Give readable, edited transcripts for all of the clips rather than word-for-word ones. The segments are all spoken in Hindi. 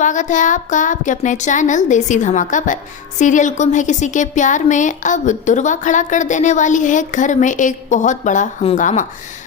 स्वागत है आपका आपके अपने चैनल देसी धमाका पर। सीरियल गुम है किसी के प्यार में अब दुर्वा खड़ा कर देने वाली है घर में एक बहुत बड़ा हंगामा।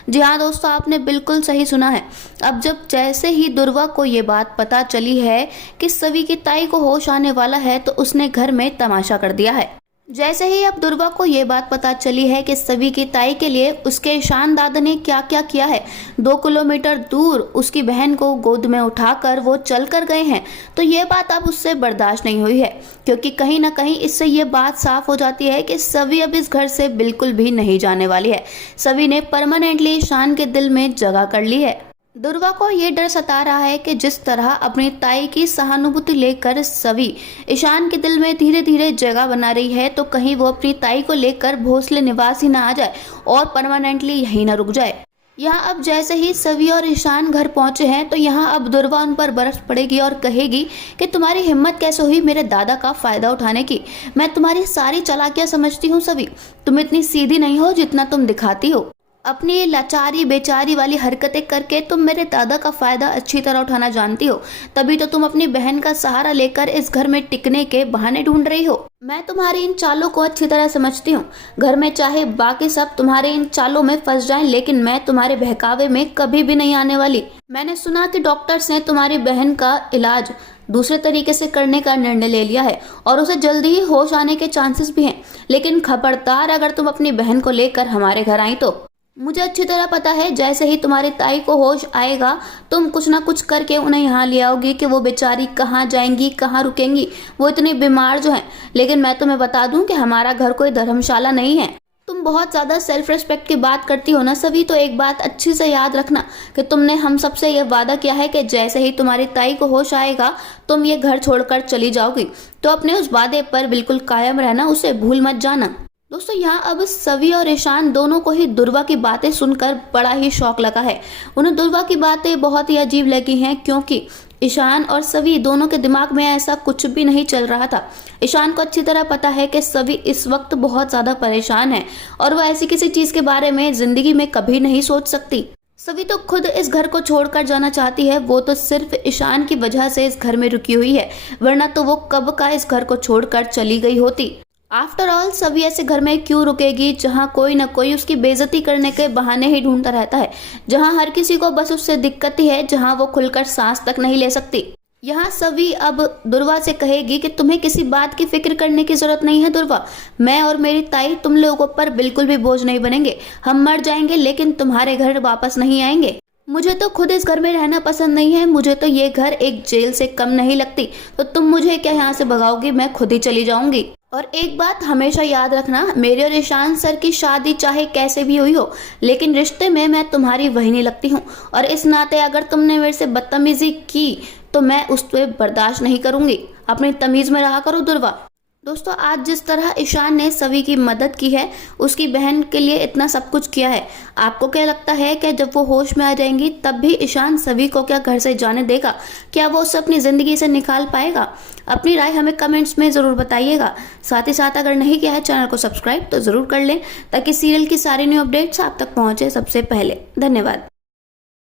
जी हाँ दोस्तों, आपने बिल्कुल सही सुना है। अब जैसे ही दुर्वा को ये बात पता चली है कि सवी की ताई को होश आने वाला है तो उसने घर में तमाशा कर दिया है। जैसे ही अब दुर्वा को ये बात पता चली है कि सवी की ताई के लिए उसके ईशान दादा ने क्या क्या किया है, 2 किलोमीटर दूर उसकी बहन को गोद में उठाकर वो चल कर गए हैं, तो ये बात अब उससे बर्दाश्त नहीं हुई है। क्योंकि कहीं ना कहीं इससे ये बात साफ हो जाती है कि सवी अब इस घर से बिल्कुल भी नहीं जाने वाली है। सवी ने परमानेंटली ईशान के दिल में जगह कर ली है। दुर्वा को ये डर सता रहा है कि जिस तरह अपनी ताई की सहानुभूति लेकर सवी ईशान के दिल में धीरे धीरे जगह बना रही है, तो कहीं वो अपनी ताई को लेकर भोसले निवास ही ना आ जाए और परमानेंटली यहीं ना रुक जाए। यहाँ अब जैसे ही सवी और ईशान घर पहुंचे हैं तो यहाँ अब दुर्वा उन पर बरस पड़ेगी और कहेगी कि तुम्हारी हिम्मत कैसे हुई मेरे दादा का फायदा उठाने की। मैं तुम्हारी सारी चालाकियां समझती हूँ सवी, तुम इतनी सीधी नहीं हो जितना तुम दिखाती हो। अपनी लाचारी बेचारी वाली हरकतें करके तुम मेरे दादा का फायदा अच्छी तरह उठाना जानती हो, तभी तो तुम अपनी बहन का सहारा लेकर इस घर में टिकने के बहाने ढूंढ रही हो। मैं तुम्हारी इन चालों को अच्छी तरह समझती हूँ। घर में चाहे बाकी सब तुम्हारे इन चालों में फंस जाएं, लेकिन मैं तुम्हारे बहकावे में कभी भी नहीं आने वाली। मैंने सुना कि डॉक्टर्स ने तुम्हारी बहन का इलाज दूसरे तरीके से करने का निर्णय ले लिया है और उसे जल्दी ही होश आने के चांसेस भी हैं, लेकिन खबरदार अगर तुम अपनी बहन को लेकर हमारे घर आई तो। मुझे अच्छी तरह पता है जैसे ही तुम्हारी ताई को होश आएगा तुम कुछ ना कुछ करके उन्हें यहाँ ले आओगी कि वो बेचारी कहाँ जाएंगी कहाँ रुकेंगी, वो इतनी बीमार जो हैं। लेकिन मैं तुम्हें बता दूं कि हमारा घर कोई धर्मशाला नहीं है। तुम बहुत ज़्यादा सेल्फ रिस्पेक्ट की बात करती हो ना सभी, तो एक बात अच्छी से याद रखना कि तुमने हम सबसे ये वादा किया है कि जैसे ही तुम्हारी ताई को होश आएगा तुम ये घर छोड़कर चली जाओगी। तो अपने उस वादे पर बिल्कुल कायम रहना, उसे भूल मत जाना। दोस्तों यहाँ अब सवी और ईशान दोनों को ही दुर्वा की बातें सुनकर बड़ा ही शौक लगा है। उन्हें दुर्वा की बातें बहुत ही अजीब लगी हैं, क्योंकि ईशान और सवी दोनों के दिमाग में ऐसा कुछ भी नहीं चल रहा था। ईशान को अच्छी तरह पता है कि सवी इस वक्त बहुत ज़्यादा परेशान है और वह ऐसी किसी चीज़ के बारे में ज़िंदगी में कभी नहीं सोच सकती। सवी तो खुद इस घर को छोड़कर जाना चाहती है, वो तो सिर्फ ईशान की वजह से इस घर में रुकी हुई है, वरना तो वो कब का इस घर को छोड़कर चली गई होती। आफ्टर ऑल सभी ऐसे घर में क्यों रुकेगी जहाँ कोई ना कोई उसकी बेइज्जती करने के बहाने ही ढूंढता रहता है, जहाँ हर किसी को बस उससे दिक्कत ही है, जहाँ वो खुलकर सांस तक नहीं ले सकती। यहाँ सभी अब दुर्वा से कहेगी कि तुम्हें किसी बात की फिक्र करने की जरूरत नहीं है दुर्वा, मैं और मेरी ताई तुम लोगों पर बिल्कुल भी बोझ नहीं बनेंगे। हम मर जाएंगे लेकिन तुम्हारे घर वापस नहीं आएंगे। मुझे तो खुद इस घर में रहना पसंद नहीं है, मुझे तो ये घर एक जेल से कम नहीं लगती, तो तुम मुझे क्या यहाँ से भगाओगी? मैं खुद ही चली जाऊंगी। और एक बात हमेशा याद रखना, मेरे और ईशान सर की शादी चाहे कैसे भी हुई हो, लेकिन रिश्ते में मैं तुम्हारी वहीनी लगती हूँ और इस नाते अगर तुमने मेरे से बदतमीजी की तो मैं उस पर बर्दाश्त नहीं करूंगी। अपनी तमीज में रहा करो दुर्वा। दोस्तों आज जिस तरह ईशान ने सवी की मदद की है, उसकी बहन के लिए इतना सब कुछ किया है, आपको क्या लगता है कि जब वो होश में आ जाएंगी तब भी ईशान सवी को क्या घर से जाने देगा? क्या वो उसे अपनी ज़िंदगी से निकाल पाएगा? अपनी राय हमें कमेंट्स में ज़रूर बताइएगा। साथ ही साथ अगर नहीं किया है चैनल को सब्सक्राइब तो ज़रूर कर लें, ताकि सीरियल की सारी न्यू अपडेट्स आप तक पहुँचे सबसे पहले। धन्यवाद।